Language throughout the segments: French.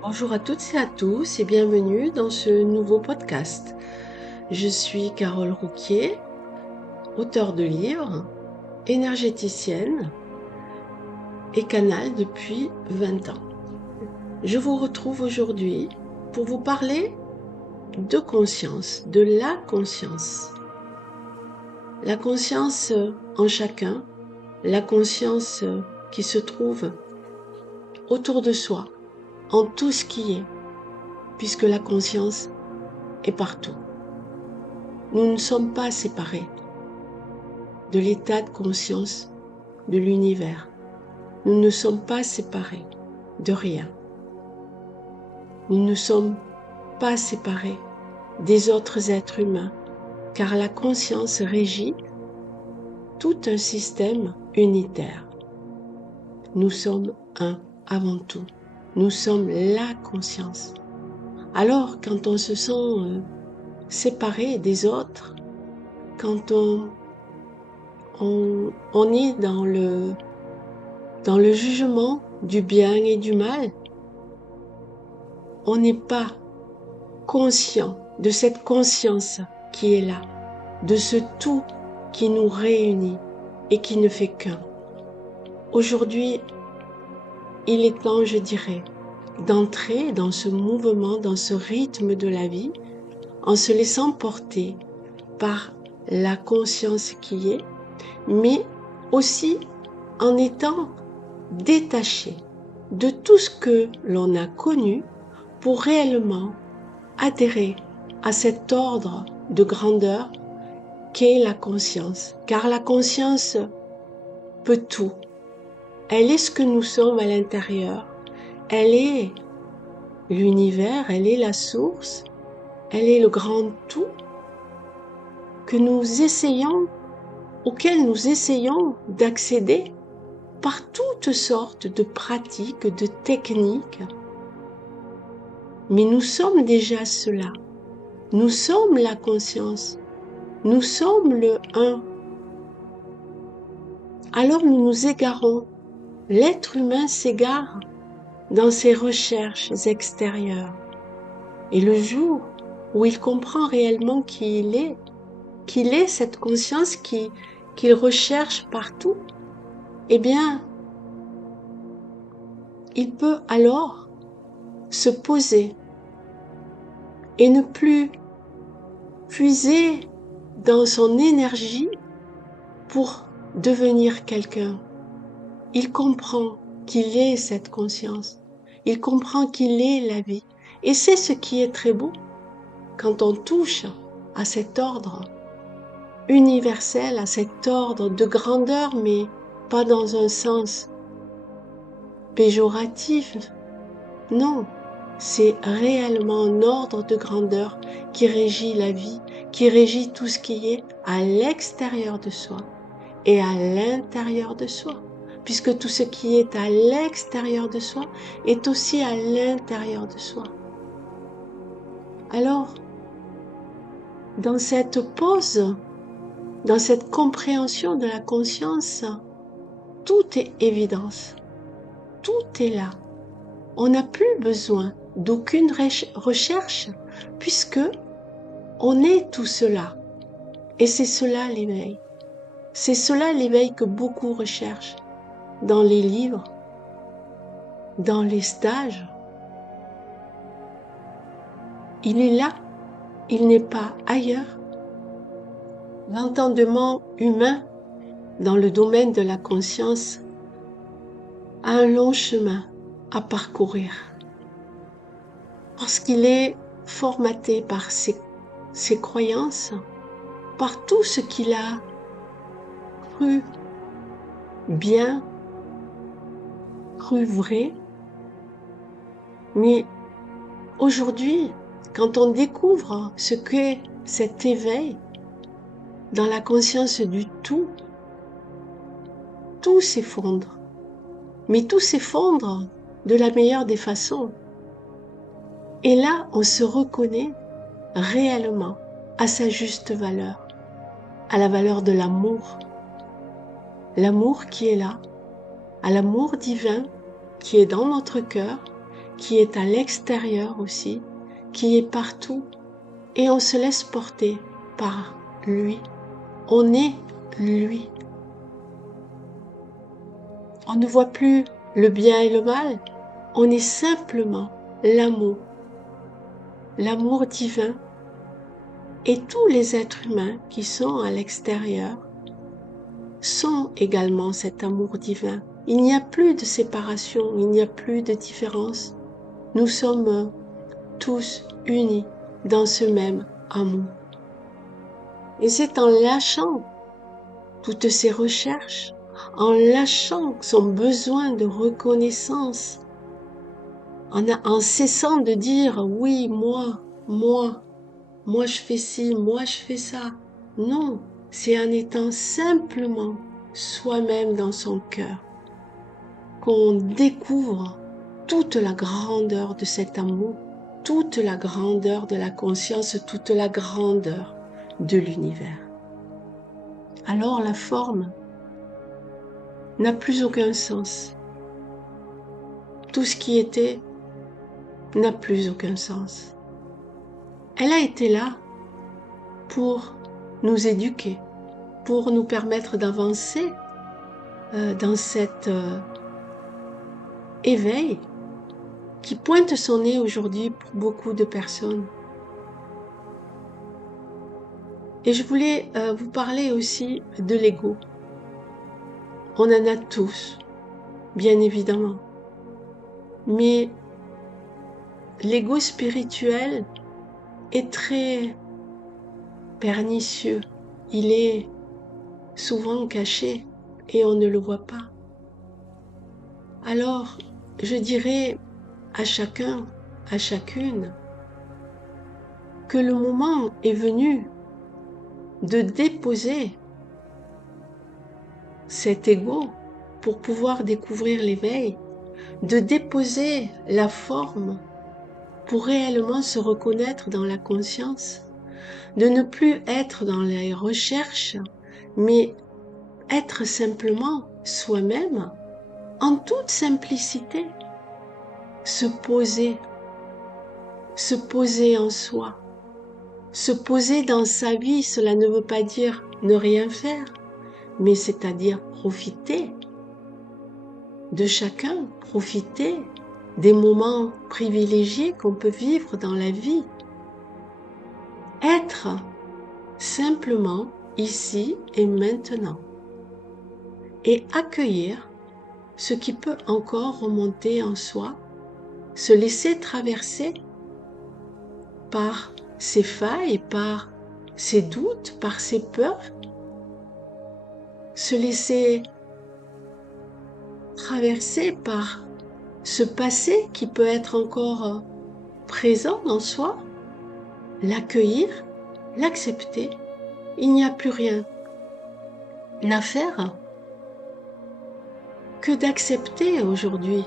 Bonjour à toutes et à tous et bienvenue dans ce nouveau podcast. Je suis Carole Rouquier, auteure de livres, énergéticienne et canal depuis 20 ans. Je vous retrouve aujourd'hui pour vous parler de conscience, de la conscience. La conscience en chacun, la conscience qui se trouve autour de soi, en tout ce qui est, puisque la conscience est partout. Nous ne sommes pas séparés de l'état de conscience de l'univers. Nous ne sommes pas séparés de rien. Nous ne sommes pas séparés des autres êtres humains, car la conscience régit tout un système unitaire. Nous sommes un avant tout. Nous sommes la conscience. Alors, quand on se sent séparé des autres, quand on est dans le jugement du bien et du mal, on n'est pas conscient de cette conscience qui est là, de ce tout qui nous réunit et qui ne fait qu'un. Aujourd'hui, il est temps, je dirais, d'entrer dans ce mouvement, dans ce rythme de la vie, en se laissant porter par la conscience qui est, mais aussi en étant détaché de tout ce que l'on a connu pour réellement adhérer à cet ordre de grandeur qu'est la conscience. Car la conscience peut tout. Elle est ce que nous sommes à l'intérieur. Elle est l'univers, elle est la source, elle est le grand tout auquel nous essayons d'accéder par toutes sortes de pratiques, de techniques. Mais nous sommes déjà cela. Nous sommes la conscience. Nous sommes le un. Alors nous nous égarons. L'être humain s'égare dans ses recherches extérieures. Et le jour où il comprend réellement qui qu'il est cette conscience qu'il recherche partout, eh bien, il peut alors se poser et ne plus puiser dans son énergie pour devenir quelqu'un. Il comprend qu'il est cette conscience. Il comprend qu'il est la vie. Et c'est ce qui est très beau quand on touche à cet ordre universel, à cet ordre de grandeur, mais pas dans un sens péjoratif. Non, c'est réellement un ordre de grandeur qui régit la vie, qui régit tout ce qui est à l'extérieur de soi et à l'intérieur de soi, puisque tout ce qui est à l'extérieur de soi est aussi à l'intérieur de soi. Alors, dans cette pause, dans cette compréhension de la conscience, tout est évidence, tout est là. On n'a plus besoin d'aucune recherche, puisque on est tout cela. Et c'est cela l'éveil. C'est cela l'éveil que beaucoup recherchent dans les livres, dans les stages. Il est là, il n'est pas ailleurs. L'entendement humain dans le domaine de la conscience a un long chemin à parcourir parce qu'il est formaté par ses croyances, par tout ce qu'il a cru bien, cru vrai. Mais aujourd'hui, quand on découvre ce qu'est cet éveil dans la conscience du tout, tout s'effondre. Mais tout s'effondre de la meilleure des façons. Et là, on se reconnaît réellement à sa juste valeur, à la valeur de l'amour. L'amour qui est là, à l'amour divin qui est dans notre cœur, qui est à l'extérieur aussi, qui est partout, et on se laisse porter par lui. On est lui. On ne voit plus le bien et le mal, on est simplement l'amour divin, et tous les êtres humains qui sont à l'extérieur sont également cet amour divin. Il n'y a plus de séparation, il n'y a plus de différence. Nous sommes tous unis dans ce même amour. Et c'est en lâchant toutes ces recherches, en lâchant son besoin de reconnaissance, en cessant de dire oui, moi je fais ci, moi je fais ça. Non, c'est en étant simplement soi-même dans son cœur qu'on découvre toute la grandeur de cet amour, toute la grandeur de la conscience, toute la grandeur de l'univers. Alors la forme n'a plus aucun sens. Tout ce qui était n'a plus aucun sens. Elle a été là pour nous éduquer, pour nous permettre d'avancer dans cet éveil qui pointe son nez aujourd'hui pour beaucoup de personnes. Et je voulais vous parler aussi de l'ego. On en a tous, bien évidemment. Mais l'ego spirituel est très pernicieux. Il est souvent caché et on ne le voit pas. Alors, je dirais à chacun, à chacune, que le moment est venu de déposer cet ego pour pouvoir découvrir l'éveil, de déposer la forme pour réellement se reconnaître dans la conscience, de ne plus être dans les recherches, mais être simplement soi-même, en toute simplicité, se poser en soi, se poser dans sa vie. Cela ne veut pas dire ne rien faire, mais c'est-à-dire profiter de chacun, profiter des moments privilégiés qu'on peut vivre dans la vie. Être simplement ici et maintenant et accueillir ce qui peut encore remonter en soi, se laisser traverser par ses failles, par ses doutes, par ses peurs, se laisser traverser par ce passé qui peut être encore présent en soi, l'accueillir, l'accepter. Il n'y a plus rien à faire que d'accepter aujourd'hui.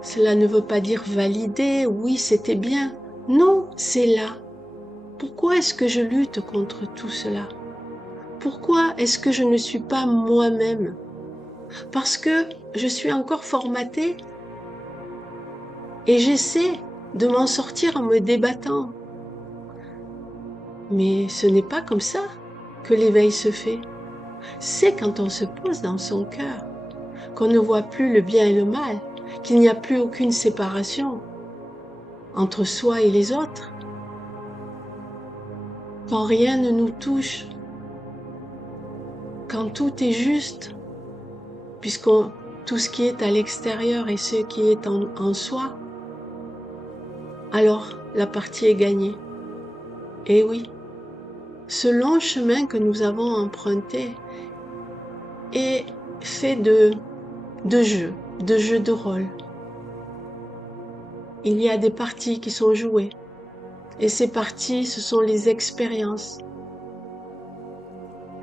Cela ne veut pas dire valider, oui, c'était bien. Non, c'est là. Pourquoi est-ce que je lutte contre tout cela? Pourquoi est-ce que je ne suis pas moi-même? Parce que je suis encore formatée et j'essaie de m'en sortir en me débattant. Mais ce n'est pas comme ça que l'éveil se fait. C'est quand on se pose dans son cœur, qu'on ne voit plus le bien et le mal, qu'il n'y a plus aucune séparation entre soi et les autres, quand rien ne nous touche, quand tout est juste, puisque tout ce qui est à l'extérieur et ce qui est en soi, alors la partie est gagnée. Et oui, ce long chemin que nous avons emprunté est fait de jeux de rôle. Il y a des parties qui sont jouées, et ces parties, ce sont les expériences.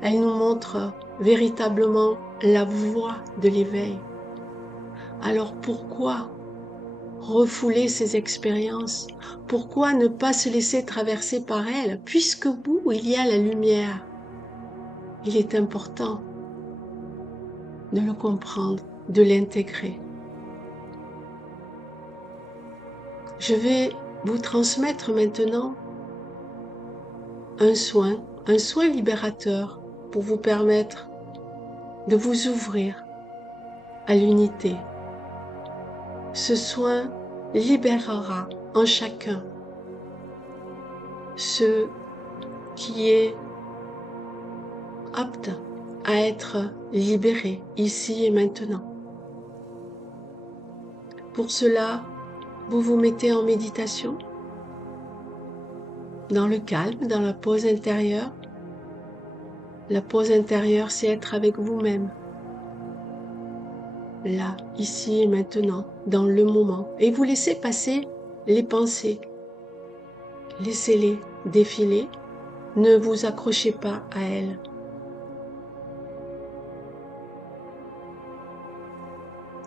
Elles nous montrent véritablement la voie de l'éveil. Alors pourquoi refouler ces expériences? Pourquoi ne pas se laisser traverser par elles? Puisque bout il y a la lumière, il est important de le comprendre, de l'intégrer. Je vais vous transmettre maintenant un soin libérateur pour vous permettre de vous ouvrir à l'unité. Ce soin libérera en chacun ce qui est apte à être libéré ici et maintenant. Pour cela, vous vous mettez en méditation, dans le calme, dans la pause intérieure. La pause intérieure, c'est être avec vous-même, là, ici et maintenant, dans le moment. Et vous laissez passer les pensées. Laissez-les défiler. Ne vous accrochez pas à elles.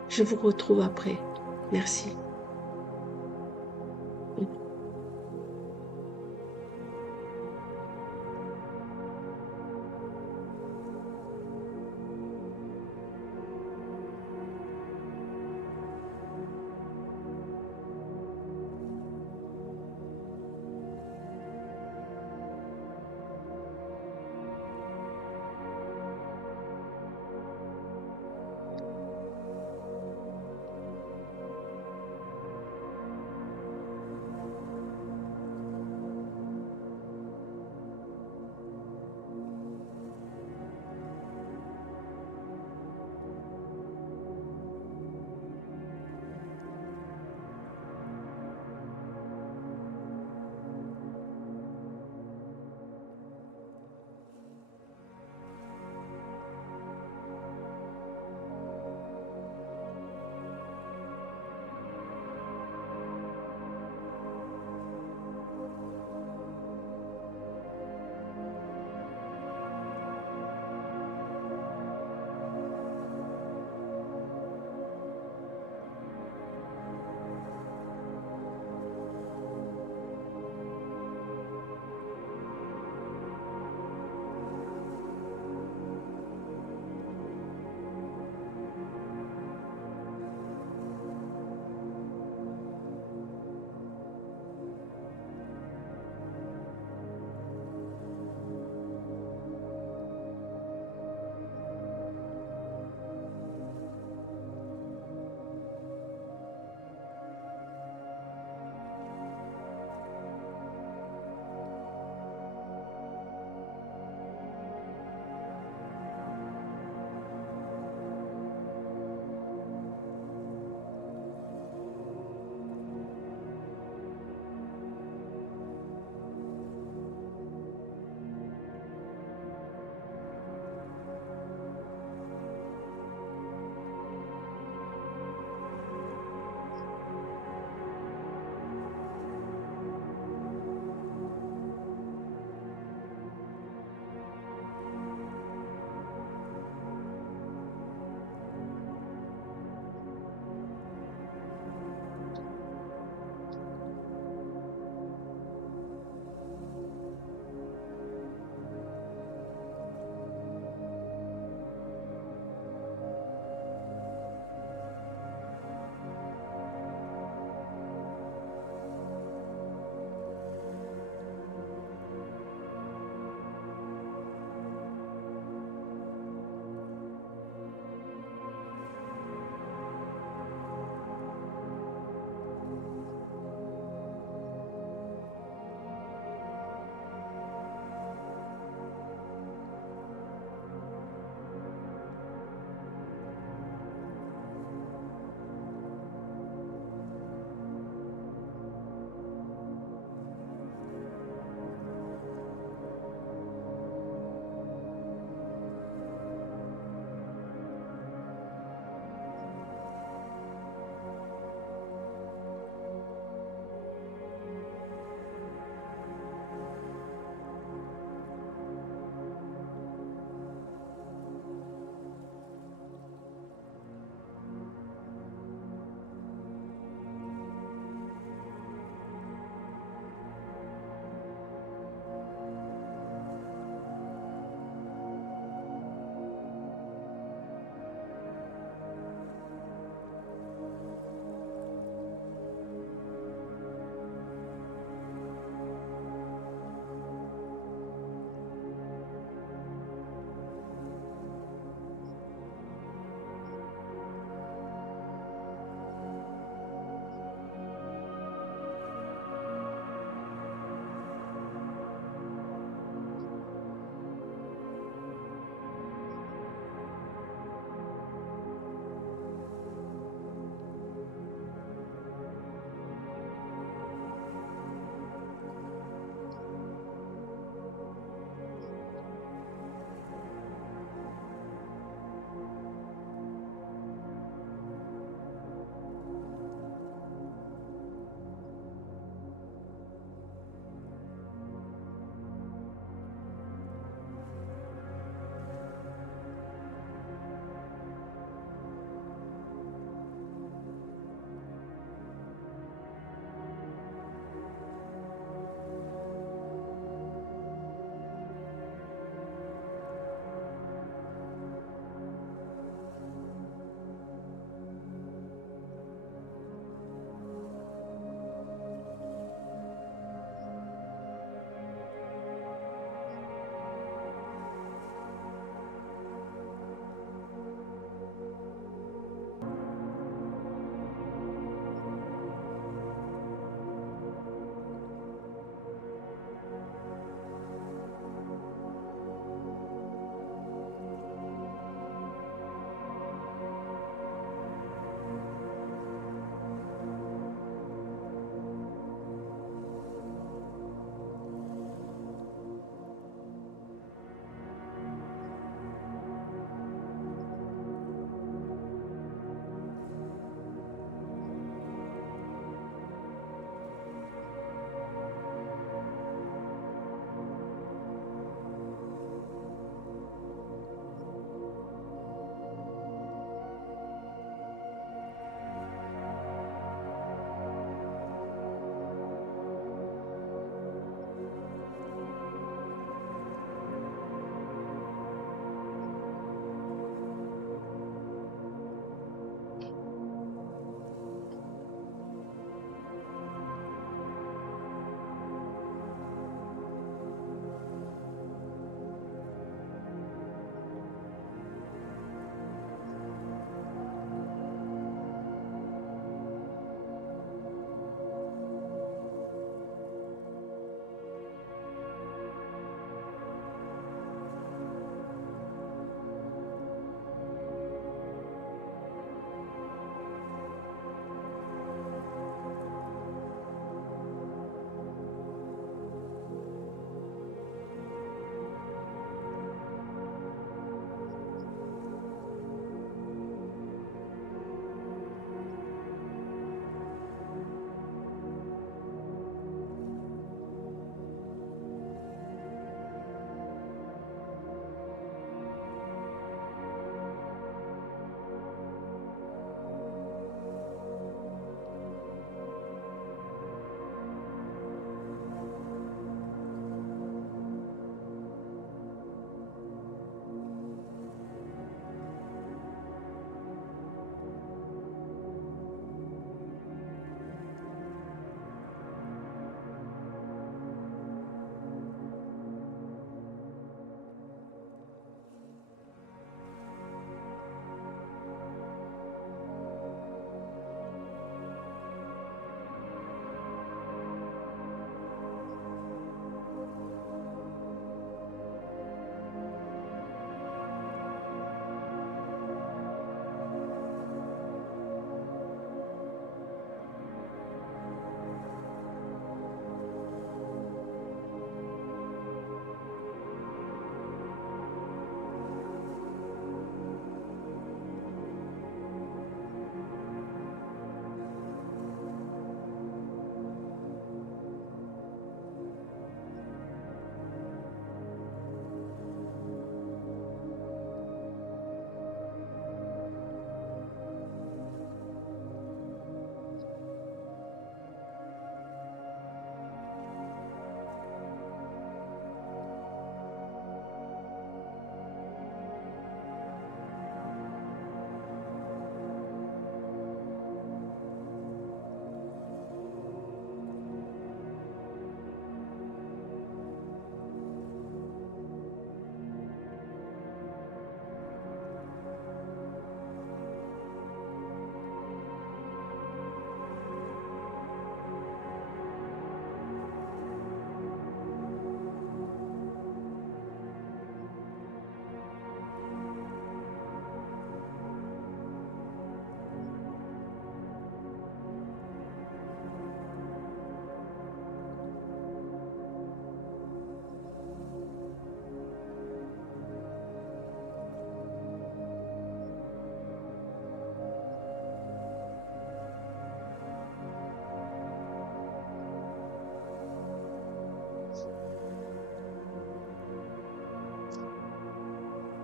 Je vous retrouve après. Merci.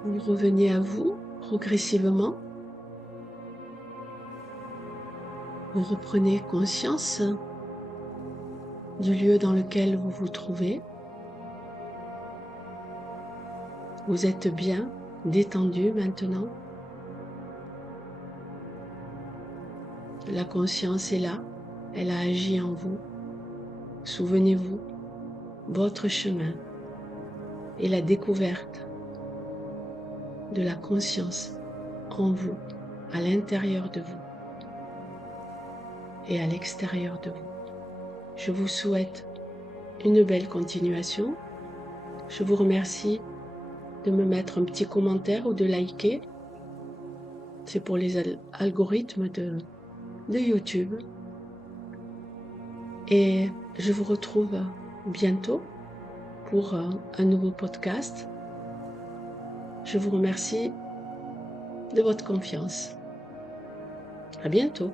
Vous revenez à vous progressivement. Vous reprenez conscience du lieu dans lequel vous vous trouvez. Vous êtes bien détendu maintenant. La conscience est là, elle a agi en vous. Souvenez-vous, votre chemin est la découverte de la conscience en vous, à l'intérieur de vous et à l'extérieur de vous. Je vous souhaite une belle continuation. Je vous remercie de me mettre un petit commentaire ou de liker. C'est pour les algorithmes de YouTube. Et je vous retrouve bientôt pour un nouveau podcast. Je vous remercie de votre confiance. À bientôt.